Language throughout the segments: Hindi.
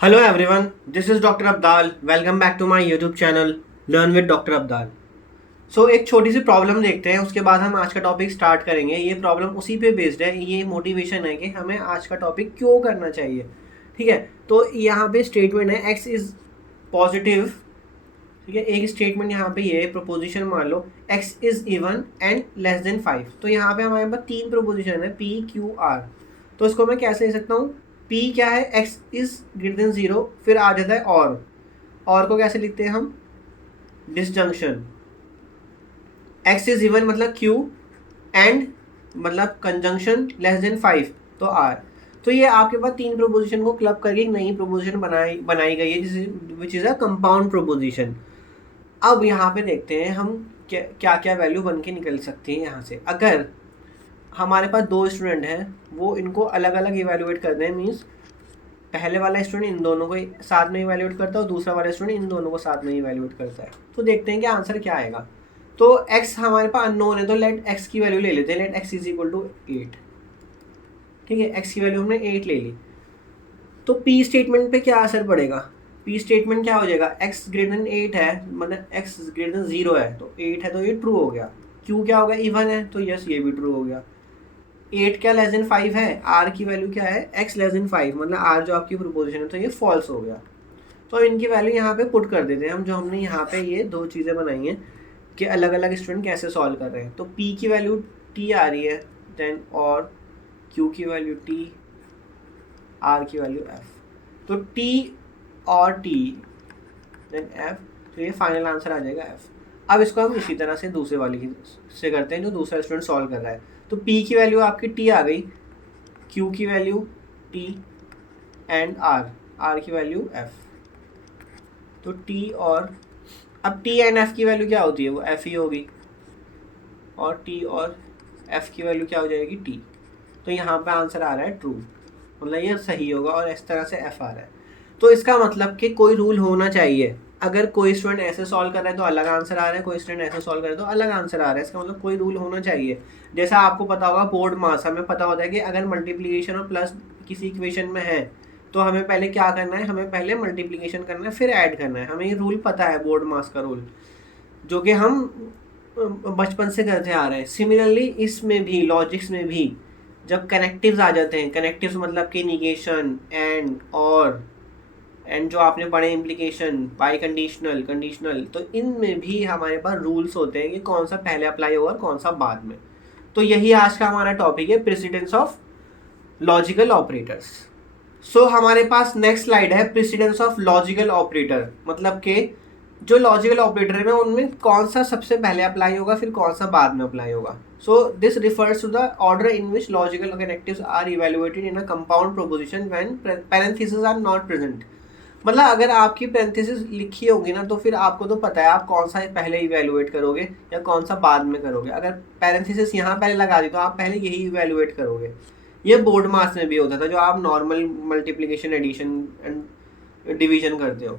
Hello everyone, this is Dr. Abdal. Welcome back to my YouTube channel Learn with Dr. Abdal. एक छोटी सी प्रॉब्लम देखते हैं, उसके बाद हम आज का टॉपिक स्टार्ट करेंगे। ये प्रॉब्लम उसी पे बेस्ड है, ये मोटिवेशन है कि हमें आज का टॉपिक क्यों करना चाहिए। ठीक है, तो यहाँ पे स्टेटमेंट है x इज पॉजिटिव। ठीक है, एक स्टेटमेंट यहाँ पे ये प्रोपोजिशन मान लो x is even and less than 5। तो यहाँ पे हमारे पास तीन प्रोपोजिशन है p q r। तो इसको मैं कैसे लिख सकता हूँ, p क्या है, x इज ग्रेटर देन 0, फिर आ जाता है और को कैसे लिखते हैं हम, डिसजंक्शन। x इज इवन मतलब q एंड मतलब कंजंक्शन लेस देन 5 तो r। तो ये आपके पास तीन प्रोपोजिशन को क्लब करके एक नई प्रोपोजिशन बनाई गई है, which is a compound proposition. अब यहाँ पे देखते हैं हम क्या क्या वैल्यू बन के निकल सकती है यहाँ से। अगर हमारे पास दो स्टूडेंट हैं, वो इनको अलग अलग इवेल्युएट करते हैं, मीन्स पहले वाला स्टूडेंट इन दोनों को साथ में इवेल्युएट करता है और दूसरा वाला स्टूडेंट इन दोनों को साथ में इवेल्युएट करता है। तो देखते हैं कि आंसर क्या आएगा। तो x हमारे पास अननोन है, तो लेट x की वैल्यू ले लेते हैं। Let x is equal to 8। ठीक है, x की वैल्यू हमने 8 ले ली। तो p स्टेटमेंट पे क्या असर पड़ेगा, p स्टेटमेंट क्या हो जाएगा, x ग्रेटर देन 8 है, मतलब x ग्रेटर देन 0 है, तो 8 है तो ये ट्रू हो गया। q क्या होगा, इवन है, तो यस ये भी ट्रू हो गया। 8 क्या लेस देन 5 है, r की वैल्यू क्या है, x लेस देन 5, मतलब r जो आपकी प्रोपोजिशन है, तो ये फॉल्स हो गया। तो इनकी वैल्यू यहाँ पे पुट कर देते हैं हम, जो हमने यहाँ पे ये दो चीज़ें बनाई हैं कि अलग अलग स्टूडेंट कैसे सॉल्व कर रहे हैं। तो p की वैल्यू t आ रही है, देन और q की वैल्यू t, r की वैल्यू f। तो t और t देन f, तो ये फाइनल आंसर आ जाएगा f। अब इसको हम इसी तरह से दूसरे वाली से करते हैं जो दूसरा स्टूडेंट सॉल्व कर रहा है। तो p की वैल्यू आपकी t आ गई, q की वैल्यू t एंड r की वैल्यू f। तो t और अब t एंड f की वैल्यू क्या होती है, वो f ही होगी, और t और f की वैल्यू क्या हो जाएगी, t। तो यहाँ पे आंसर आ रहा है ट्रू, मतलब ये सही होगा, और इस तरह से f आ रहा है। तो इसका मतलब कि कोई रूल होना चाहिए। अगर कोई स्टूडेंट ऐसे सॉल्व कर रहा है तो अलग आंसर आ रहा है, कोई स्टूडेंट ऐसे सॉल्व कर रहा है तो अलग आंसर आ रहा है। इसका मतलब कोई रूल होना चाहिए। जैसा आपको पता होगा बोर्ड मास, हमें पता होता है कि अगर मल्टीप्लिकेशन और प्लस किसी इक्वेशन में है तो हमें पहले क्या करना है, हमें पहले मल्टीप्लिकेशन करना है फिर ऐड करना है। हमें ये रूल पता है, बोर्ड मास का रूल, जो कि हम बचपन से करते आ रहे हैं। सिमिलरली इसमें भी, लॉजिक्स में भी, जब कनेक्टिव्स आ जाते हैं, कनेक्टिव्स मतलब कि निगेशन, एंड जो आपने पढ़े इम्प्लीकेशन, बाई कंडीशनल, कंडीशनल, तो इनमें भी हमारे पास रूल्स होते हैं कि कौन सा पहले अप्लाई होगा और कौन सा बाद में। तो यही आज का हमारा टॉपिक है, प्रेसिडेंस ऑफ लॉजिकल ऑपरेटर्स। हमारे पास नेक्स्ट स्लाइड है, प्रेसिडेंस ऑफ लॉजिकल ऑपरेटर, मतलब कि जो लॉजिकल ऑपरेटर है उनमें कौन सा सबसे पहले अप्लाई होगा फिर कौन सा बाद में अप्लाई होगा। This refers to the order in which logical connectives are evaluated in a compound proposition when parenthesis are not present. मतलब अगर आपकी पैरेंथेसिस लिखी होगी ना, तो फिर आपको तो पता है आप कौन सा पहले इवेल्युएट करोगे या कौन सा बाद में करोगे। अगर पैरेंथेसिस यहाँ पहले लगा दी तो आप पहले यही इवेल्युएट करोगे। ये बोर्ड मास में भी होता था, जो आप normal multiplication, addition and division करते हो।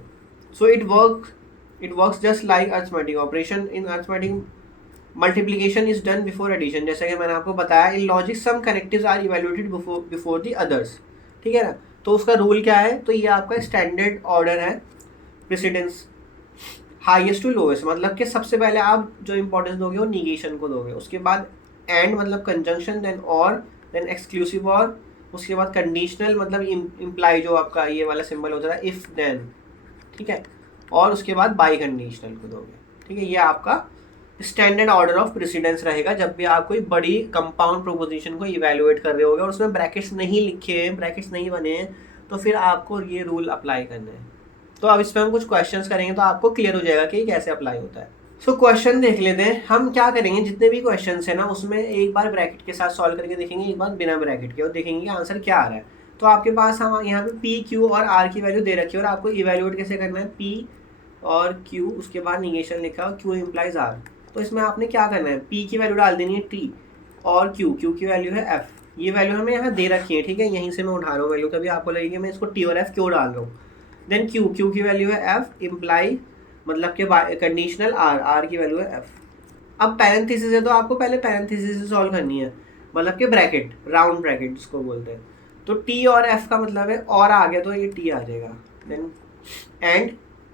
It works just like arithmetic operation. In arithmetic multiplication is done before addition, जैसा कि मैंने आपको बताया। In logic some connectives are evaluated before the others. ठीक है ना, तो उसका रूल क्या है, तो ये आपका स्टैंडर्ड ऑर्डर है, प्रेसिडेंस हाईएस्ट टू लोएस्ट, मतलब कि सबसे पहले आप जो इंपॉर्टेंस दोगे वो निगेशन को दोगे, उसके बाद एंड मतलब कंजंक्शन, देन और, देन एक्सक्लूसिव और, उसके बाद कंडीशनल मतलब इम्प्लाई जो आपका ये वाला सिंबल होता है इफ देन। ठीक है, और उसके बाद बाई कंडीशनल को दोगे। ठीक है, ये आपका स्टैंडर्ड ऑर्डर ऑफ प्रेसिडेंस रहेगा जब भी आप कोई बड़ी कंपाउंड प्रोपोजिशन को इवेल्युएट कर रहे होगे और उसमें ब्रैकेट्स नहीं लिखे हैं, ब्रैकेट्स नहीं बने हैं, तो फिर आपको ये रूल अप्लाई करना है। तो अब इसमें हम कुछ क्वेश्चंस करेंगे तो आपको क्लियर हो जाएगा कि कैसे अप्लाई होता है। क्वेश्चन देख लेते हैं। हम क्या करेंगे, जितने भी क्वेश्चन है ना उसमें एक बार ब्रैकेट के साथ सॉल्व करके देखेंगे, एक बार बिना ब्रैकेट के, और देखेंगे कि आंसर क्या आ रहा है। तो आपके पास हम यहाँ पे पी क्यू और आर की वैल्यू दे रखी है, और आपको इवेल्युएट कैसे करना है, पी और क्यू, उसके बाद निगेशन लिखा और क्यू इम्प्लाइज आर। तो इसमें आपने क्या करना है, पी की वैल्यू डाल देनी है टी, और क्यू की वैल्यू है एफ। ये वैल्यू हमें यहाँ दे रखी है। ठीक है, यहीं से मैं उठा रहा हूँ वैल्यू, कभी आपको लगेगी मैं इसको टी और एफ क्यों डाल रहा हूँ। देन क्यू की वैल्यू है एफ, इम्प्लाई मतलब कि कंडीशनल आर की वैल्यू है एफ। अब पैरेंथेसिस है तो आपको पहले पैरेंथेसिस से सॉल्व करनी है, मतलब कि ब्रैकेट, राउंड ब्रैकेट जिसको बोलते हैं। तो टी और एफ का मतलब है और आ गया तो ये टी आ जाएगा। Then and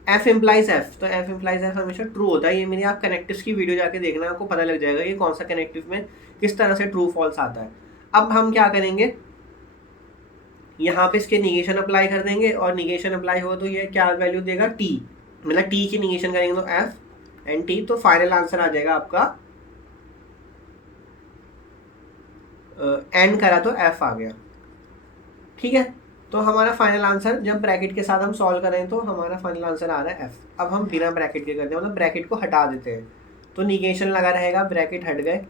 F implies F, तो एफ इम्प्लाइज एफ हमेशा ट्रू होता है। ये मेरी आप कनेक्टिव्स की वीडियो जाके देखना, आपको पता लग जाएगा ये कौन सा कनेक्टिव में किस तरह से ट्रू फॉल्स आता है। अब हम क्या करेंगे, यहाँ पे इसके निगेशन अप्लाई कर देंगे और निगेशन अप्लाई हो तो ये क्या वैल्यू देगा टी, मतलब टी की निगेशन करेंगे तो एफ एंड टी, तो फाइनल आंसर आ जाएगा आपका एंड करा तो एफ आ गया। ठीक है, तो हमारा फाइनल आंसर जब ब्रैकेट के साथ हम सॉल्व करें तो हमारा फाइनल आंसर आ रहा है एफ। अब हम बिना ब्रैकेट के करते हैं, मतलब ब्रैकेट को हटा देते हैं, तो निगेशन लगा रहेगा, ब्रैकेट हट गए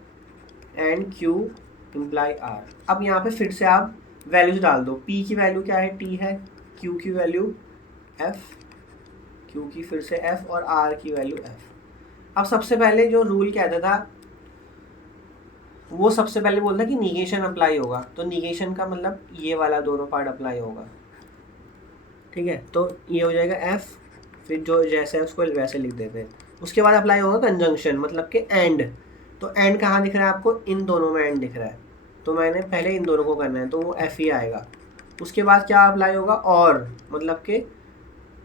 एंड क्यू इम्प्लाई आर। अब यहाँ पे फिर से आप वैल्यूज डाल दो, पी की वैल्यू क्या है टी है, क्यू की वैल्यू एफ, क्यू की फिर से एफ और आर की वैल्यू एफ। अब सबसे पहले जो रूल कहता था वो सबसे पहले बोलता कि निगेशन अप्लाई होगा, तो निगेशन का मतलब ये वाला दोनों पार्ट अप्लाई होगा। ठीक है, तो ये हो जाएगा एफ, फिर जो जैसे है उसको वैसे लिख देते हैं। उसके बाद अप्लाई होगा कंजंक्शन, मतलब कि एंड, तो एंड कहाँ दिख रहा है आपको, इन दोनों में एंड दिख रहा है, तो मैंने पहले इन दोनों को करना है तो वो एफ ही आएगा। उसके बाद क्या अप्लाई होगा, और मतलब कि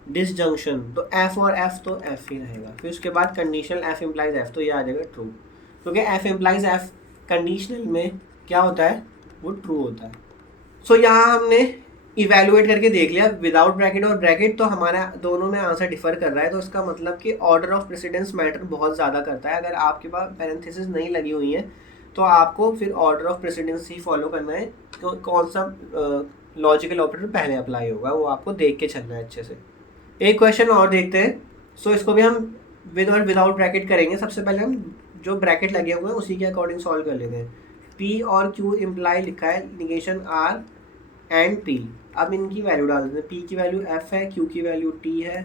डिसजंक्शन, तो एफ और एफ तो एफ ही रहेगा। फिर उसके बाद कंडीशनल एफ इम्प्लाइज एफ, तो ये आ जाएगा ट्रू, क्योंकि एफ इम्प्लाइज एफ कंडीशनल में क्या होता है वो ट्रू होता है। सो यहाँ हमने इवेलुएट करके देख लिया विदाउट ब्रैकेट और ब्रैकेट, तो हमारा दोनों में आंसर डिफर कर रहा है, तो इसका मतलब कि ऑर्डर ऑफ प्रेसिडेंस मैटर बहुत ज़्यादा करता है। अगर आपके पास पैरेंथेसिस नहीं लगी हुई है तो आपको फिर order of precedence he follow करना है, तो कौन सा लॉजिकल ऑपरेटर पहले अप्लाई होगा वो आपको देख के चलना है अच्छे से। एक क्वेश्चन और देखते हैं, सो इसको भी हम विद और विदाउट ब्रैकेट करेंगे। सबसे पहले हम जो ब्रैकेट लगे हुए हैं उसी के अकॉर्डिंग सॉल्व कर लेते हैं। पी और क्यू इम्प्लाई लिखा है निगेशन आर एंड पी, अब इनकी वैल्यू डाल देते हैं। पी की वैल्यू एफ है, क्यू की वैल्यू टी है,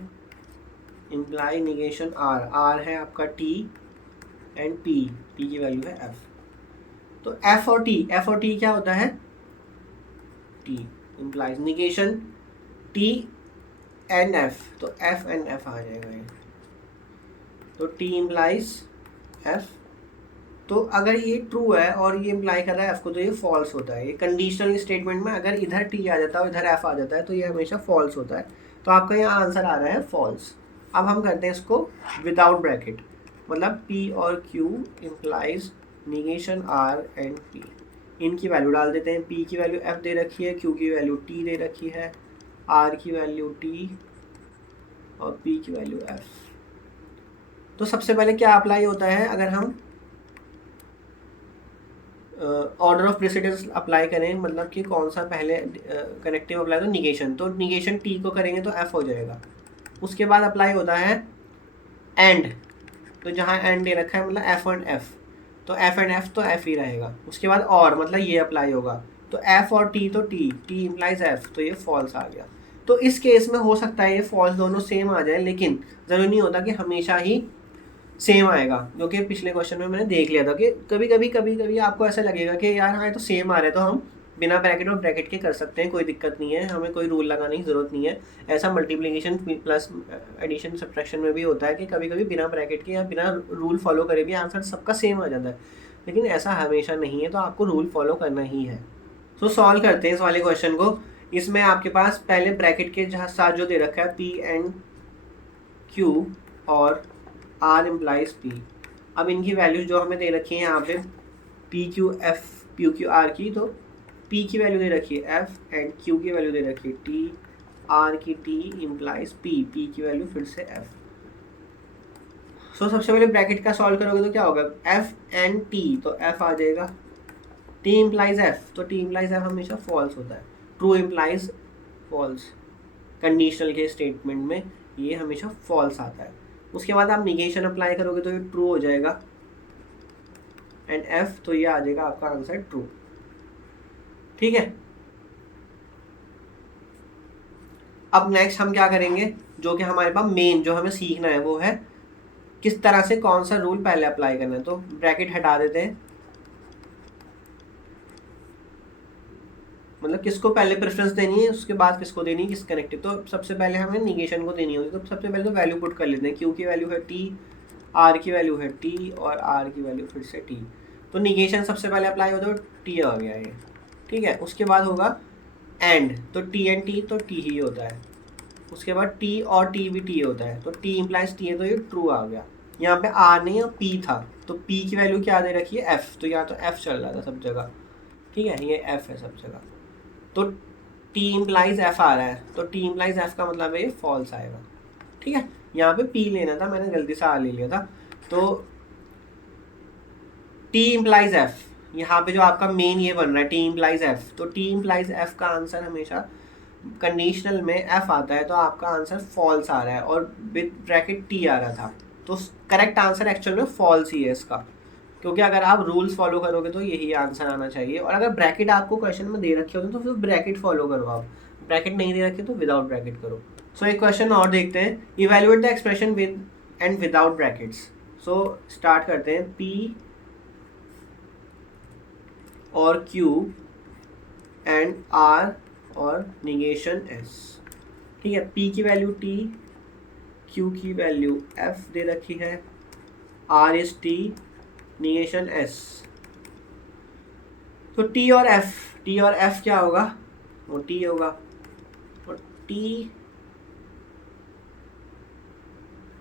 इम्प्लाई निगेशन आर, आर है आपका टी एंड पी, पी की वैल्यू है एफ। तो एफ और टी क्या होता है, T implies negation T and F, तो एफ एंड एफ आ जाएगा ये, तो टी इम्प्लाइज एफ। तो अगर ये ट्रू है और ये इम्प्लाई कर रहा है एफ को तो ये फॉल्स होता है। ये कंडीशनल स्टेटमेंट में अगर इधर टी आ जाता है और इधर एफ आ जाता है तो ये हमेशा फॉल्स होता है, तो आपका यहाँ आंसर आ रहा है फॉल्स। अब हम करते हैं इसको विदाउट ब्रैकेट, मतलब पी और Q implies negation R and P, इनकी वैल्यू डाल देते हैं। पी की वैल्यू एफ दे रखी है, क्यू की वैल्यू टी दे रखी है, आर की वैल्यू टी और पी की वैल्यू एफ। तो सबसे पहले क्या अप्लाई होता है, अगर हम ऑर्डर ऑफ प्रेसिडेंस अप्लाई करें, मतलब कि कौन सा पहले कनेक्टिव अप्लाई, तो निगेशन, तो निगेशन टी को करेंगे तो एफ हो जाएगा। उसके बाद अप्लाई होता है एंड, तो जहाँ एंड दे रखा है मतलब एफ एंड एफ, तो एफ एंड एफ तो एफ ही रहेगा। उसके बाद और मतलब ये अप्लाई होगा, तो एफ और टी, तो टी इम्प्लाइज एफ, तो ये फॉल्स आ गया। तो इस केस में हो सकता है ये फॉल्स दोनों सेम आ जाए, लेकिन ज़रूरी नहीं होता कि हमेशा ही सेम आएगा, जो कि पिछले क्वेश्चन में मैंने देख लिया था कि कभी कभी आपको ऐसा लगेगा कि यार हाँ तो सेम आ रहा है, तो हम बिना ब्रैकेट और ब्रैकेट के कर सकते हैं, कोई दिक्कत नहीं है, हमें कोई रूल लगाने की ज़रूरत नहीं है। ऐसा मल्टीप्लिकेशन प्लस एडिशन सब्ट्रैक्शन में भी होता है कि कभी कभी बिना ब्रैकेट के या बिना रूल फॉलो करे भी आंसर सबका सेम आ जाता है, लेकिन ऐसा हमेशा नहीं है, तो आपको रूल फॉलो करना ही है। तो सॉल्व करते हैं इस वाले क्वेश्चन को। इसमें आपके पास पहले ब्रैकेट के साथ जो दे रखा है पी एंड क्यू और आर इम्प्लाइज पी, अब इनकी वैल्यूज जो हमें दे रखी है यहाँ पे P Q F P Q R की, तो पी की वैल्यू दे रखी है एफ एंड क्यू की वैल्यू दे रखी है टी, आर की टी इम्प्लाइज पी, पी की वैल्यू फिर से एफ। सो सबसे पहले ब्रैकेट का सॉल्व करोगे तो क्या होगा, एफ एंड टी, तो एफ आ जाएगा, टी इम्प्लाइज एफ, तो टी इम्प्लाइज एफ हमेशा फॉल्स होता है, ट्रू इम्प्लाइज फॉल्स, कंडीशनल के स्टेटमेंट में ये हमेशा फॉल्स आता है। उसके बाद आप निगेशन अप्लाई करोगे तो ये ट्रू हो जाएगा एंड एफ, तो ये आ जाएगा आपका आंसर ट्रू। ठीक है, अब नेक्स्ट हम क्या करेंगे, जो कि हमारे पास मेन जो हमें सीखना है वो है किस तरह से कौन सा रूल पहले अप्लाई करना है। तो ब्रैकेट हटा देते हैं, मतलब किसको पहले प्रेफरेंस देनी है, उसके बाद किसको देनी है, किस कनेक्टिव। तो सबसे पहले हमें निगेशन को देनी होगी, तो सबसे पहले तो वैल्यू पुट कर लेते हैं। क्यू की वैल्यू है टी, आर की वैल्यू है टी और आर की वैल्यू फिर से टी, तो निगेशन सबसे पहले अप्लाई होता है, टी आ गया ये। ठीक है, उसके बाद होगा एंड, तो टी एंड टी तो टी ही होता है। उसके बाद टी और टी भी टी होता है, तो टी इम्प्लाइज टी है, तो ये ट्रू आ गया। यहाँ पे आर नहीं है, पी था, तो पी की वैल्यू क्या दे रखी है, एफ, तो यहाँ तो एफ चल रहा था सब जगह, ठीक है, ये एफ है सब जगह। तो टी इम्प्लाइज एफ आ रहा है, तो टी इम्प्लाइज एफ का मतलब है ये फॉल्स आएगा, ठीक है। यहाँ पे पी लेना था, मैंने गलती से आर ले लिया था। तो टी इम्प्लाइज एफ, यहाँ पे जो आपका मेन ये बन रहा है टी इम्प्लाइज एफ, तो टी इम्प्लाइज एफ का आंसर हमेशा कंडीशनल में एफ आता है, तो आपका आंसर फॉल्स आ रहा है, और विद ब्रैकेट टी आ रहा था, तो करेक्ट आंसर एक्चुअल में फॉल्स ही है इसका, क्योंकि अगर आप रूल्स फॉलो करोगे तो यही आंसर आना चाहिए। और अगर ब्रैकेट आपको क्वेश्चन में दे रखे होते तो फिर ब्रैकेट फॉलो करो, आप ब्रैकेट नहीं दे रखे तो विदाउट ब्रैकेट करो। सो एक क्वेश्चन और देखते हैं, evaluate the expression with and without brackets. So start करते हैं, पी और क्यू एंड आर और निगेशन एस, ठीक है। पी की वैल्यू टी, क्यू की वैल्यू एफ दे रखी है, R is T, negation S. तो टी और एफ क्या होगा, वो टी होगा, और टी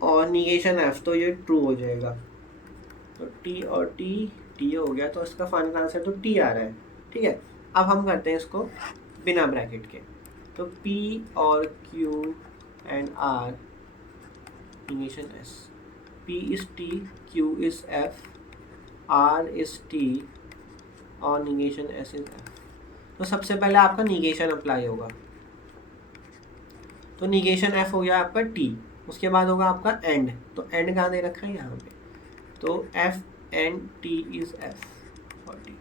और निगेशन एफ, तो ये ट्रू हो जाएगा। तो टी और टी हो गया, तो इसका फाइनल आंसर तो टी आ रहा है, ठीक है। अब हम करते हैं इसको बिना ब्रैकेट के, तो P और Q and R negation S, P is T, Q is F, R is T और निगेशन S is F। तो सबसे पहले आपका निगेशन अप्लाई होगा, तो निगेशन F हो गया आपका T, उसके बाद होगा आपका एंड, तो एंड कहाँ दे रखा है यहाँ पे, तो F and T is F और T।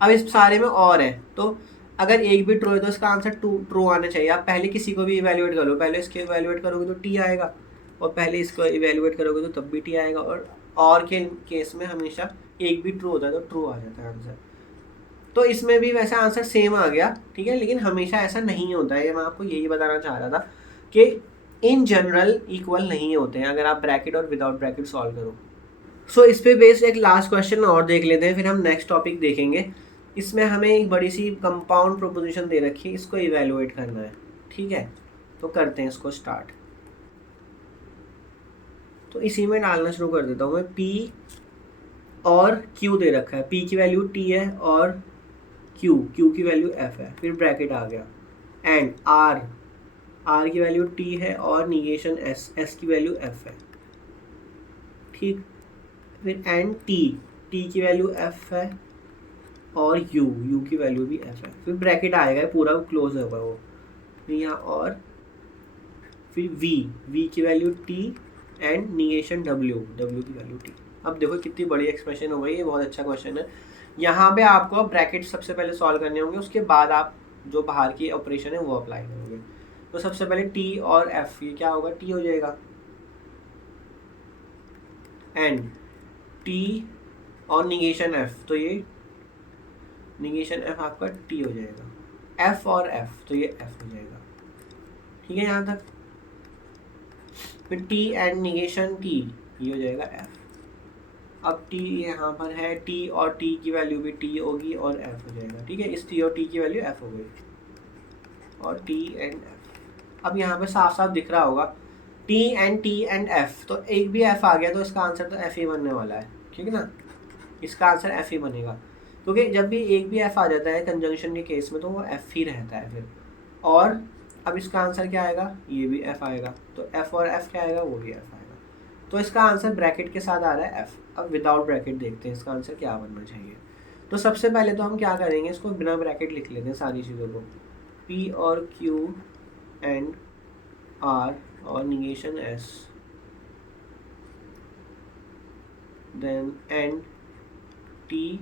अब इस सारे में और है, तो अगर एक भी ट्रू है तो इसका आंसर ट्रू आना चाहिए। आप पहले किसी को भी इवेल्युएट करो, पहले इसके इवेल्युएट करोगे तो टी आएगा, और पहले इसको इवेल्युएट करोगे तो तब भी टी आएगा, और के केस में हमेशा एक भी ट्रू होता है तो ट्रू आ जाता है आंसर। तो इसमें भी वैसे आंसर सेम आ गया, ठीक है, लेकिन हमेशा ऐसा नहीं होता है, मैं आपको यही बताना चाह रहा था कि इन जनरल इक्वल नहीं होते हैं अगर आप ब्रैकेट और विदाउट ब्रैकेट सॉल्व करो। सो इस पे बेस्ड एक लास्ट क्वेश्चन और देख लेते हैं, फिर हम नेक्स्ट टॉपिक देखेंगे। इसमें हमें एक बड़ी सी कंपाउंड प्रोपोजिशन दे रखी है, इसको इवेलुएट करना है, ठीक है। तो करते हैं इसको स्टार्ट। तो इसी में डालना शुरू कर देता हूँ मैं, P और Q दे रखा है, P की वैल्यू T है और Q की वैल्यू F है, फिर ब्रैकेट आ गया, एंड R की वैल्यू T है और निगेशन S की वैल्यू F है, ठीक। फिर एंड T की वैल्यू F है और U की वैल्यू भी F है, फिर ब्रैकेट आएगा, पूरा क्लोज होगा वो यहाँ, और फिर V की value T and negation W की वैल्यू T। अब देखो कितनी बड़ी एक्सप्रेशन हो गई, ये बहुत अच्छा क्वेश्चन है। यहाँ पे आपको ब्रैकेट सबसे पहले सॉल्व करने होंगे, उसके बाद आप जो बाहर की ऑपरेशन है वो अप्लाई करोगे। तो सबसे पहले T और F, ये क्या होगा, T हो जाएगा, एंड T और निगेशन F, तो ये निगेशन F आपका T हो जाएगा, F और F, तो ये F हो जाएगा, ठीक है यहाँ तक। फिर T एंड निगेशन T, ये हो जाएगा F। अब T यहाँ पर है, T और T की वैल्यू भी T होगी और F हो जाएगा, ठीक है। इस T और T की वैल्यू F हो गई, और T एंड F। अब यहाँ पे साफ साफ दिख रहा होगा T एंड F, तो एक भी F आ गया तो इसका आंसर तो F ही बनने वाला है, ठीक है ना, इसका आंसर F ही बनेगा, क्योंकि जब भी एक भी F आ जाता है कंजंक्शन के केस में तो वो F ही रहता है फिर। और अब इसका आंसर क्या आएगा, ये भी F आएगा, तो F और F क्या आएगा, वो भी F आएगा, तो इसका आंसर ब्रैकेट के साथ आ रहा है F। अब विदाउट ब्रैकेट देखते हैं इसका आंसर क्या बनना चाहिए। तो सबसे पहले तो हम क्या करेंगे, इसको बिना ब्रैकेट लिख लेते हैं सारी चीज़ों को, P और Q एंड R और negation S, then and T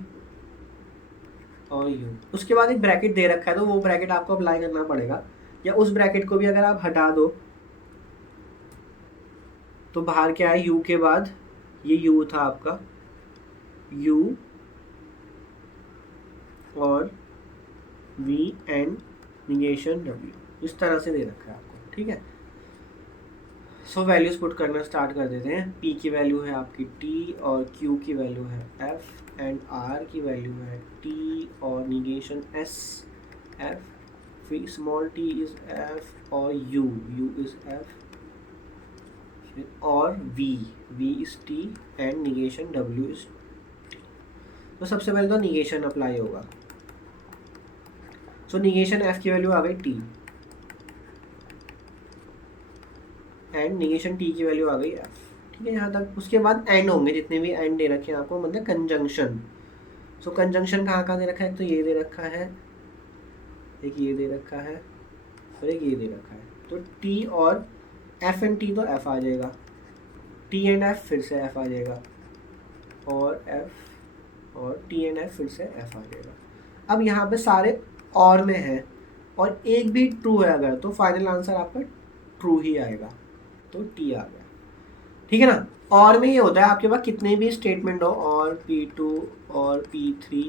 और U। उसके बाद एक ब्रैकेट दे रखा है, तो वो ब्रैकेट आपको अप्लाई करना पड़ेगा, या उस ब्रैकेट को भी अगर आप हटा दो तो बाहर क्या है, U के बाद ये U था आपका, U और V एंड निगेशन W, इस तरह से दे रखा है आपको, ठीक है। सो वैल्यूज पुट करना स्टार्ट कर देते हैं। P की वैल्यू है आपकी T और Q की वैल्यू है F एंड R की वैल्यू है T और negation S F, V small t is F और U is F और V is T and negation W is T। तो सबसे पहले तो निगेशन अप्लाई होगा। सो निगेशन F की वैल्यू आ गई T एंड निगेशन T की वैल्यू आ गई F। ठीक है यहाँ तक। उसके बाद एंड होंगे, जितने भी एंड दे रखे हैं आपको, मतलब कंजंक्शन। सो कंजंक्शन कहाँ कहाँ दे रखा है, तो ये दे रखा है, एक ये दे रखा है और एक ये दे रखा है। तो T और F एंड T तो F आ जाएगा, T एंड F फिर से F आ जाएगा और F और T एंड F फिर से F आ जाएगा। अब यहाँ पे सारे और में है और एक भी ट्रू है अगर, तो फाइनल आंसर आपका ट्रू ही आएगा, तो T आ गया। ठीक है ना। और में ये होता है आपके पास कितने भी स्टेटमेंट हो, और P2 और P3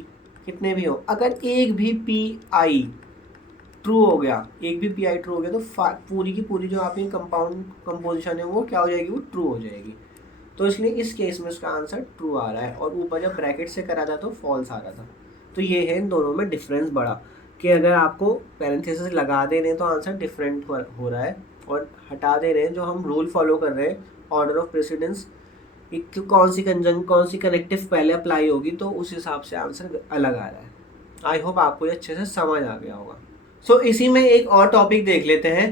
कितने भी हो, अगर एक भी Pi ट्रू हो गया, एक भी Pi ट्रू हो गया, तो पूरी की पूरी जो आपकी कंपाउंड कंपोजिशन है वो क्या हो जाएगी, वो ट्रू हो जाएगी। तो इसलिए इस केस में उसका आंसर ट्रू आ रहा है, और ऊपर जब ब्रैकेट से करा था तो फॉल्स आ रहा था। तो ये है इन दोनों में डिफरेंस बड़ा, कि अगर आपको पैरेंथेसिस लगा दे रहे हैं तो आंसर डिफरेंट हो रहा है, और हटा दे रहे हैं जो हम रूल फॉलो कर रहे हैं ऑर्डर ऑफ प्रेसिडेंस, कौन सी कनेक्टिव पहले अप्लाई होगी, तो उस हिसाब से आंसर अलग आ रहा है। आई होप आपको ये अच्छे से समझ आ गया होगा। सो इसी में एक और टॉपिक देख लेते हैं,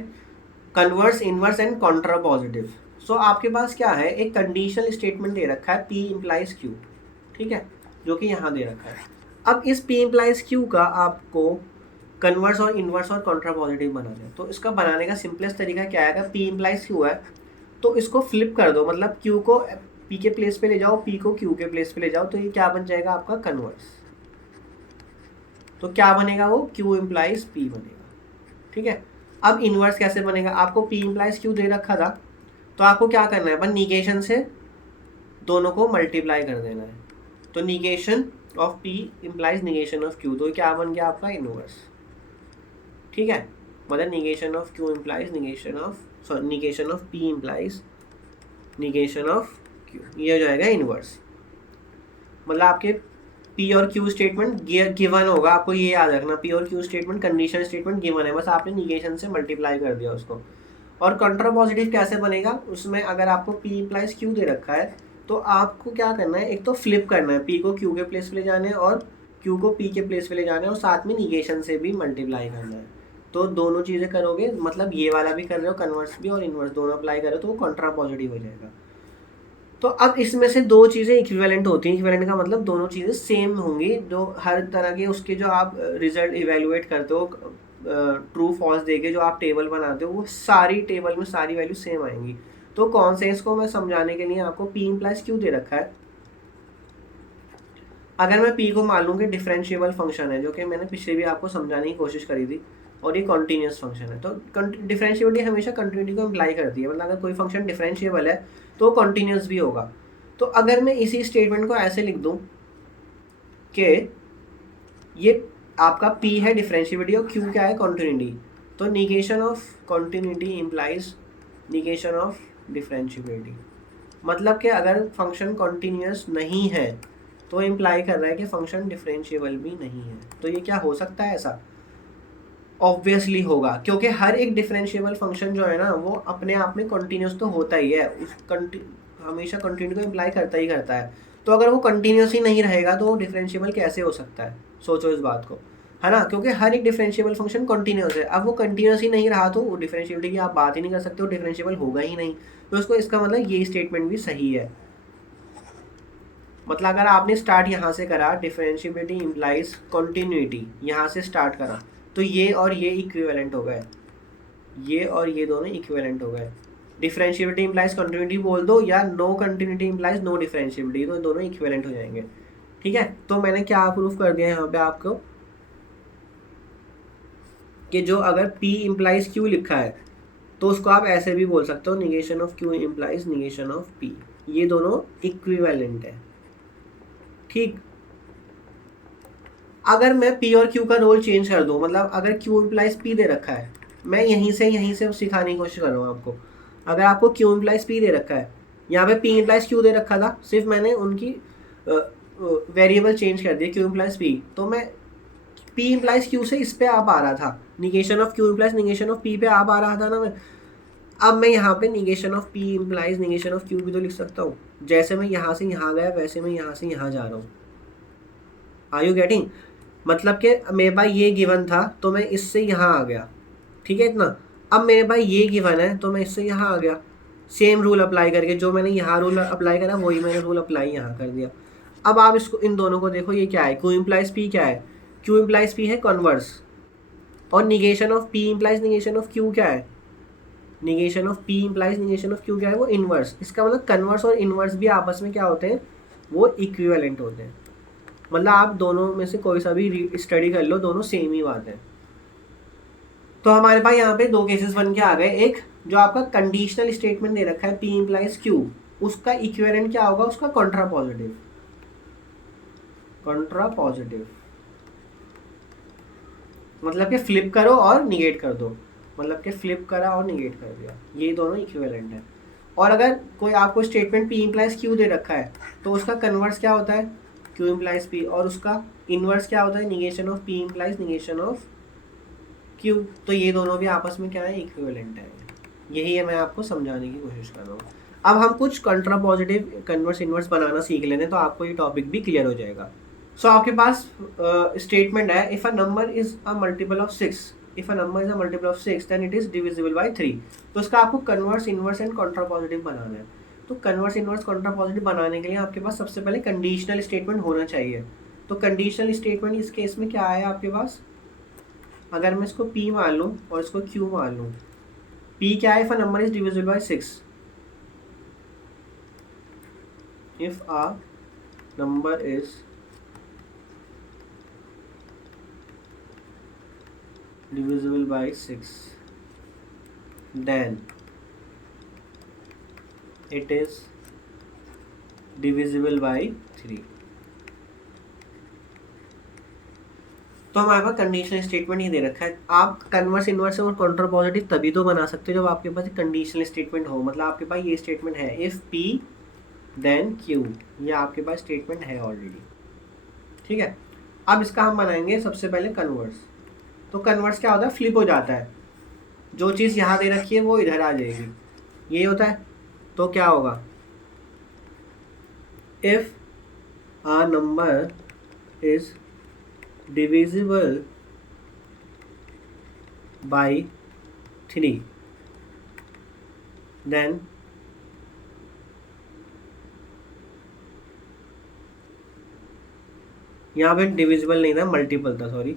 converse, inverse and contrapositive. So आपके पास क्या है, एक कंडीशनल स्टेटमेंट दे रखा है P इम्प्लाइज Q, ठीक है, जो कि यहाँ दे रखा है। अब इस P इम्प्लाइज Q का आपको कन्वर्स और इनवर्स और कॉन्ट्रा पॉजिटिव बनाना है। तो इसका बनाने का सिंपलेस्ट तरीका क्या है, P इम्प्लाइज Q है तो इसको फ्लिप कर दो, मतलब Q को P के प्लेस पे ले जाओ, P को Q के प्लेस पे ले जाओ, तो ये क्या बन जाएगा आपका कन्वर्स। तो क्या बनेगा, वो Q इम्प्लाइज P बनेगा। ठीक है। अब इनवर्स कैसे बनेगा, आपको P इम्प्लाइज Q दे रखा था, तो आपको क्या करना है, बस निगेशन से दोनों को मल्टीप्लाई कर देना है। तो negation of P implies negation of Q, तो क्या बन गया आपका इनवर्स। ठीक है, मतलब negation of Q implies negation of P implies negation of Q, ये हो जाएगा इनवर्स। मतलब आपके P और Q स्टेटमेंट गिवन होगा, आपको ये याद रखना, P और Q statement condition statement given है, बस आपने निगेशन से मल्टीप्लाई कर दिया उसको। और कंट्रा पॉजिटिव कैसे बनेगा, उसमें अगर आपको P इम्प्लाइज Q दे रखा है तो आपको क्या करना है, एक तो फ्लिप करना है, P को Q के प्लेस पे ले जाना है और Q को P के प्लेस पे ले जाना है, और साथ में निगेशन से भी मल्टीप्लाई करना है। तो दोनों चीज़ें करोगे, मतलब ये वाला भी कर रहे हो, कन्वर्स भी और इनवर्स दोनों अप्लाई करो, तो वो कंट्रा पॉजिटिव हो जाएगा। तो अब इसमें से दो चीज़ें इक्विवेलेंट होती हैं, इक्विवेलेंट का मतलब दोनों चीज़ें सेम होंगी, जो हर तरह के उसके जो आप रिजल्ट इवेलुएट करते हो, ट्रू फॉल्स देके जो आप टेबल बनाते हो, वो सारी टेबल में सारी वैल्यू सेम आएंगी। तो कौन से, इसको मैं समझाने के लिए आपको P इम्प्लाइज Q दे रखा है। अगर मैं P को मान लूँ कि डिफरेंशिएबल फंक्शन है, जो कि मैंने पिछले भी आपको समझाने की कोशिश करी थी, और ये कॉन्टीन्यूस फंक्शन है, तो डिफरेंशिएबिलिटी हमेशा कंटिन्यूटी को इम्प्लाई करती है, मतलब अगर कोई फंक्शन डिफरेंशिएबल है तो कॉन्टीन्यूस भी होगा। तो अगर मैं इसी स्टेटमेंट को ऐसे लिख दूं कि ये आपका P है डिफरेंशिएबिलिटी और Q क्या है कॉन्टिन्यूटी, तो negation of continuity implies negation of differentiability. मतलब कि अगर फंक्शन कॉन्टीन्यूस नहीं है तो इम्प्लाई कर रहा है कि फंक्शन डिफरेंशिएबल भी नहीं है। तो ये क्या हो सकता है, ऐसा ऑब्वियसली होगा, क्योंकि हर एक डिफरेंशिएबल फंक्शन जो है ना, वो अपने आप में कंटिन्यूस तो होता ही है, हमेशा कंटिन्यू को इम्प्लाई करता ही करता है। तो अगर वो कंटिन्यूस ही नहीं रहेगा तो वो डिफरेंशिएबल कैसे हो सकता है, सोचो इस बात को, है ना, क्योंकि हर एक डिफरेंशिएबल फंक्शन कंटिन्यूस है। अब वो कंटिन्यूस ही नहीं रहा तो वो डिफरेंशिएबिलिटी की आप बात ही नहीं कर सकते, वो डिफरेंशिएबल होगा ही नहीं। तो उसको, इसका मतलब ये स्टेटमेंट भी सही है। मतलब अगर आपने स्टार्ट यहाँ से करा, डिफरेंशिएबिलिटी इम्प्लाइज कंटिन्यूटी, यहाँ से स्टार्ट करा, तो ये और ये इक्विवेलेंट हो गए, ये और ये दोनों इक्विवेलेंट हो गए। डिफरेंशिएबिलिटी इम्प्लाइज कंटिन्यूटी बोल दो, या no continuity implies no differentiability, तो दोनों इक्विवेलेंट हो जाएंगे। ठीक है। तो मैंने क्या प्रूफ कर दिया यहाँ पे आपको, कि जो अगर P इम्प्लाइज Q लिखा है तो उसको आप ऐसे भी बोल सकते हो, negation of Q implies negation of P, ये दोनों इक्विवेलेंट है। ठीक। अगर मैं P और Q का रोल चेंज कर दूं, मतलब अगर Q इम्प्लाइज P दे रखा है, मैं यहीं से सिखाने की कोशिश कर रहा हूँ आपको। अगर आपको Q इम्प्लाइज P दे रखा है, यहाँ पे P इम्प्लाइज Q दे रखा था, सिर्फ मैंने उनकी वेरिएबल चेंज कर दिया, Q इम्प्लाइज P, तो मैं P इम्प्लाइज Q से इस पे आप आ रहा था, negation of Q implies negation of P पे आप आ रहा था ना मैं। अब मैं यहाँ पे negation of P implies negation of Q भी तो लिख सकता हूँ। जैसे मैं यहाँ से यहाँ गया वैसे मैं यहाँ से यहाँ जा रहा हूँ। Are you getting? मतलब कि मेरे पास ये गिवन था तो मैं इससे यहाँ आ गया, ठीक है इतना। अब मेरे पास ये गिवन है तो मैं इससे यहाँ आ गया, सेम रूल अप्लाई करके, जो मैंने यहाँ रूल अप्लाई करा वही मैंने रूल अप्लाई यहाँ कर दिया। अब आप इसको इन दोनों को देखो, ये क्या है, Q इम्प्लाइज P क्या है, Q इम्प्लाइज P है कन्वर्स, और negation of P implies negation of Q क्या है, negation of P implies negation of Q क्या है, वो इनवर्स। इसका मतलब कन्वर्स और इनवर्स भी आपस में क्या होते हैं, वो इक्विवेलेंट होते हैं। मतलब आप दोनों में से कोई सा भी स्टडी कर लो, दोनों सेम ही बात है। तो हमारे पास यहाँ पे दो केसेस बन के आ गए। एक जो आपका कंडीशनल स्टेटमेंट दे रखा है P इम्प्लाइज Q, उसका इक्विवेलेंट क्या होगा, उसका कॉन्ट्रा पॉजिटिव, कॉन्ट्रा पॉजिटिव मतलब कि फ्लिप करो और निगेट कर दो, मतलब कि फ्लिप करा और निगेट कर दिया, ये दोनों इक्विवेलेंट है। और अगर कोई आपको स्टेटमेंट P इम्प्लाइज Q दे रखा है तो उसका कन्वर्स क्या होता है, Q इम्प्लाइज P, और उसका इनवर्स क्या होता है, negation of P implies negation of Q। तो ये दोनों भी आपस में क्या है, इक्विवेलेंट है। यही है मैं आपको समझाने की कोशिश कर रहा हूँ। अब हम कुछ कंट्रा पॉजिटिव कन्वर्स इनवर्स बनाना सीख लेते हैं तो आपको ये टॉपिक भी क्लियर हो जाएगा। सो आपके पास स्टेटमेंट है, if a number is a multiple of 6, if a number is a multiple of 6 then it is divisible by 3। तो इसका आपको converse inverse and contrapositive बनाना है। तो कन्वर्स इनवर्स कंट्रा पॉजिटिव बनाने के लिए आपके पास सबसे पहले कंडीशनल स्टेटमेंट होना चाहिए। तो कंडीशनल स्टेटमेंट इस केस में क्या है आपके पास, अगर मैं इसको P मान लूँ और इसको Q मान लूँ, P क्या है, if a number is divisible bye 6, if a number is divisible by 6 then it is divisible by 3। तो हमारे पास कंडीशनल स्टेटमेंट ही दे रखा है। आप कन्वर्स इनवर्स और काउंटर पॉजिटिव तभी तो बना सकते हो जब आपके पास कंडीशनल स्टेटमेंट हो। मतलब आपके पास ये स्टेटमेंट है, इफ P देन Q, ये आपके पास स्टेटमेंट है ऑलरेडी, ठीक है। अब इसका हम बनाएंगे सबसे पहले कन्वर्स। तो कन्वर्स क्या होता है, फ्लिप हो जाता है, जो चीज़ यहाँ दे रखी है वो इधर आ जाएगी, ये होता है। तो क्या होगा, if a number is divisible by 3 then यहाँ पे डिविजिबल नहीं था, मल्टीपल था, sorry.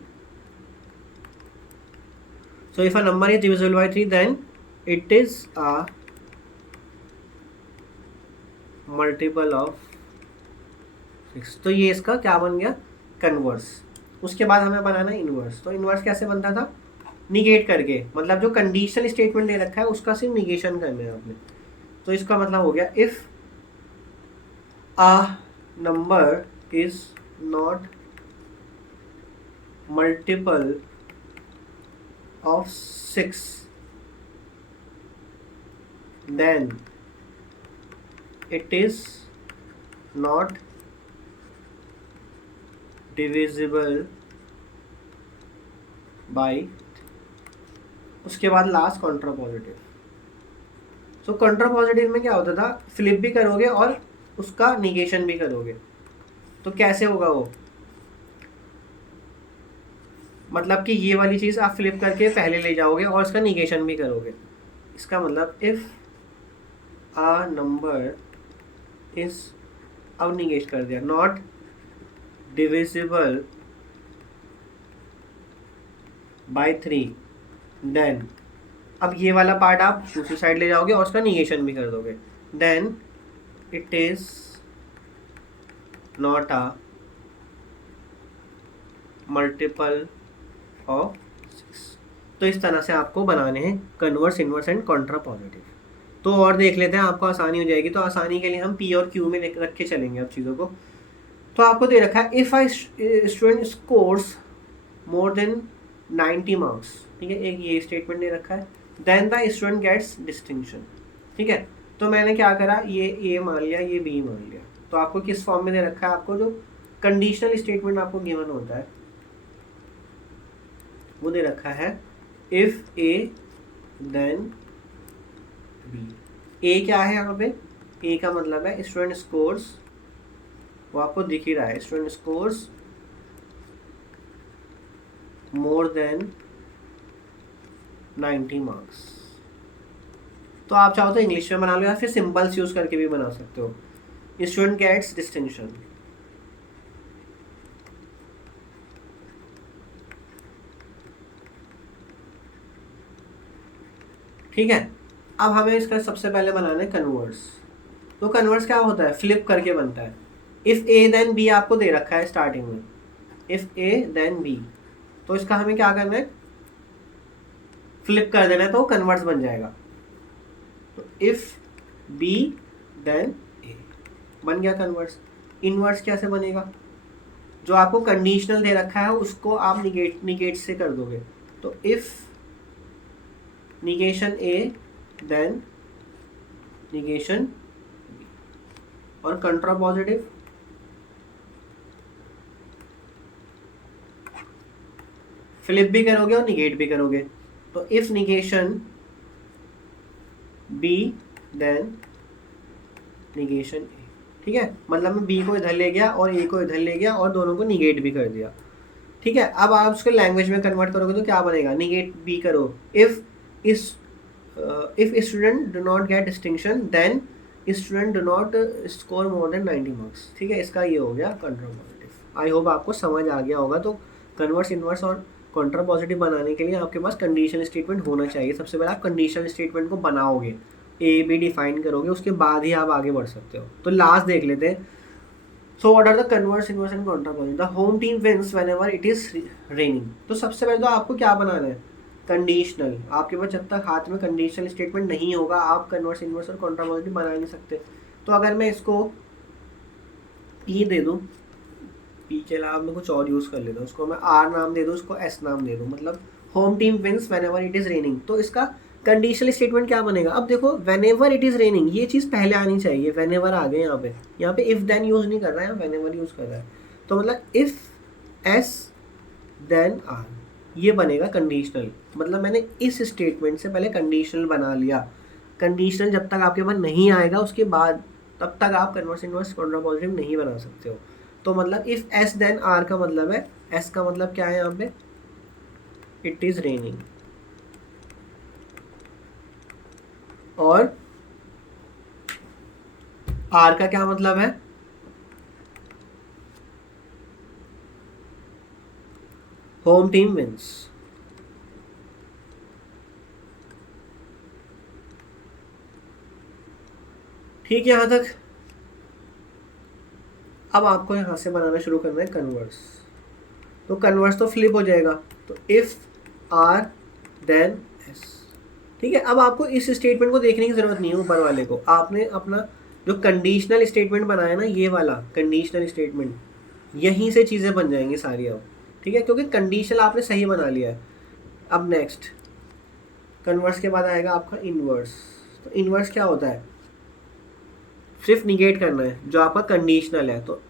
So if a number is divisible by 3 then it is a multiple of 6। तो ये इसका क्या बन गया, कन्वर्स। उसके बाद हमें बनाना है इनवर्स। तो इनवर्स कैसे बनता था, निगेट करके, मतलब जो कंडीशनल स्टेटमेंट दे रखा है उसका सिर्फ निगेशन करना है आपने। तो इसका मतलब हो गया, if a number is not multiple of 6 then it is not divisible by. उसके बाद last contrapositive. So contrapositive में क्या होता था, फ्लिप भी करोगे और उसका निगेशन भी करोगे। तो कैसे होगा वो, मतलब कि ये वाली चीज़ आप फ्लिप करके पहले ले जाओगे और इसका निगेशन भी करोगे। इसका मतलब इफ अ नंबर इज, अब निगेट कर दिया, नॉट डिविजिबल बाय 3 देन, अब ये वाला पार्ट आप दूसरी साइड ले जाओगे और उसका निगेशन भी कर दोगे, then it is not a multiple of 6। तो इस तरह से आपको बनाने हैं converse inverse and contrapositive. तो और देख लेते हैं, आपको आसानी हो जाएगी। तो आसानी के लिए हम P और Q में रख के चलेंगे अब चीज़ों को। तो आपको दे रखा है, if a student scores more than 90 marks, ठीक है, एक ये स्टेटमेंट दे रखा है, then the student gets distinction, ठीक है। तो मैंने क्या करा, ये A मान लिया, ये B मान लिया। तो आपको किस फॉर्म में दे रखा है, आपको जो कंडीशनल स्टेटमेंट आपको गिवन होता है वो दे रखा है इफ ए देन बी। ए क्या है यहाँ पे, ए का मतलब है स्टूडेंट स्कोर्स, वो आपको दिख ही रहा है, student scores more than 90 marks. तो आप चाहो तो इंग्लिश में बना लो या फिर सिंबल्स यूज करके भी बना सकते हो। Student gets distinction. ठीक है, अब हमें इसका सबसे पहले बनाना है कन्वर्स। तो कन्वर्स क्या होता है, फ्लिप करके बनता है। इफ ए देन बी आपको दे रखा है स्टार्टिंग में, इफ ए देन बी, तो इसका हमें क्या करना है, फ्लिप कर देना है, तो कन्वर्स बन जाएगा। तो इफ बी देन ए बन गया कन्वर्स। इनवर्स कैसे बनेगा, जो आपको कंडीशनल दे रखा है उसको आप निगेट से कर दोगे। तो if negation A then negation B, और कंट्रा पॉजिटिव फ्लिप भी करोगे और निगेट भी करोगे। तो if negation b then negation a. ठीक है, मतलब मैं बी को इधर ले गया और ए को इधर ले गया और दोनों को निगेट भी कर दिया। ठीक है, अब आप उसको लैंग्वेज में कन्वर्ट करोगे तो क्या बनेगा, निगेट बी करो, if student do not get distinction then student do not score more than 90 marks. ठीक है, इसका ये हो गया कंट्रा पॉजिटिव। आई होप आपको समझ आ गया होगा। तो कन्वर्स, इनवर्स और कंट्रा पॉजिटिव बनाने के लिए आपके पास कंडीशनल स्टेटमेंट होना चाहिए। सबसे पहले आप कंडीशनल स्टेटमेंट को बनाओगे, ए बी डिफाइन करोगे, उसके बाद ही आप आगे बढ़ सकते हो। तो लास्ट देख लेते हैं। So what are the converse, inverse and contrapositive. The home team wins whenever it is raining. तो सबसे पहले तो आपको क्या बनाना है, कंडीशनल। आपके पास जब तक हाथ में कंडीशनल स्टेटमेंट नहीं होगा आप कन्वर्स, इनवर्स और कंट्रा पॉजिटिव बना नहीं सकते। तो अगर मैं इसको पी दे दूँ, पी के अलावा मैं कुछ और यूज़ कर लेता हूँ, उसको मैं आर नाम दे दूँ, उसको एस नाम दे दूँ, मतलब home team wins whenever it is raining. तो इसका कंडीशनल स्टेटमेंट क्या बनेगा, अब देखो व्हेनेवर इट इज़ रेनिंग ये चीज़ पहले आनी चाहिए। व्हेनेवर आ गए यहाँ पे इफ़ देन यूज़ नहीं कर रहा है, यहाँ व्हेनेवर यूज़ कर रहा है। तो मतलब इफ़ एस देन आर ये बनेगा कंडीशनल। मतलब मैंने इस स्टेटमेंट से पहले कंडीशनल बना लिया। कंडीशनल जब तक आपके पास नहीं आएगा उसके बाद तब तक आप कन्वर्स, इनवर्स, कंट्रा पॉजिटिव नहीं बना सकते हो। तो मतलब इफ एस देन आर का मतलब है, एस का मतलब क्या है यहाँ पे, इट इज रेनिंग, और आर का क्या मतलब है, होम टीम विंस। ठीक है यहां तक। अब आपको यहां से बनाना शुरू करना है कन्वर्स। तो कन्वर्स तो फ्लिप हो जाएगा, तो इफ आर देन एस। ठीक है, अब आपको इस स्टेटमेंट को देखने की जरूरत नहीं है ऊपर वाले को। आपने अपना जो कंडीशनल स्टेटमेंट बनाया ना, ये वाला कंडीशनल स्टेटमेंट, यहीं से चीज़ें बन जाएंगी सारी अब। ठीक है, क्योंकि कंडीशनल आपने सही बना लिया है। अब नेक्स्ट कन्वर्स के बाद आएगा आपका इनवर्स। तो इनवर्स क्या होता है, सिर्फ निगेट करना है जो आपका कंडीशनल है। तो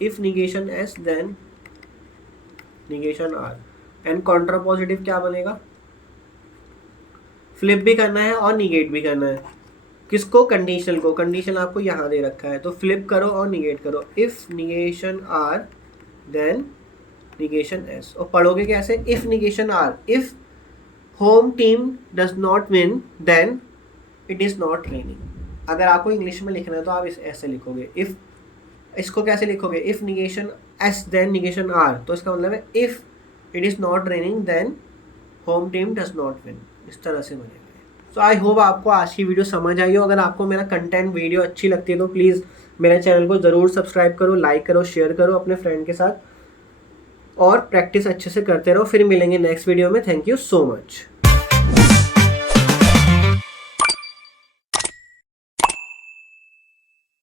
if negation S then negation R, and contrapositive क्या बनेगा, फ्लिप भी करना है और निगेट भी करना है। किसको, कंडीशनल को। कंडीशन आपको यहाँ दे रखा है, तो फ्लिप करो और निगेट करो। If negation R then negation S. और पढ़ोगे कैसे, if negation R, if home team does not win then it is not raining. अगर आपको इंग्लिश में लिखना है तो आप ऐसे लिखोगे। इफ, इसको कैसे लिखोगे, if negation S then negation R, तो इसका मतलब है if it is not raining then home team does not win. इस तरह से बनेगा। सो आई होप आपको आज की वीडियो समझ आई हो। अगर आपको मेरा कंटेंट वीडियो अच्छी लगती है तो प्लीज़ मेरे चैनल को ज़रूर सब्सक्राइब करो, लाइक करो, शेयर करो अपने फ्रेंड के साथ, और प्रैक्टिस अच्छे से करते रहो। फिर मिलेंगे नेक्स्ट वीडियो में। Thank you so much.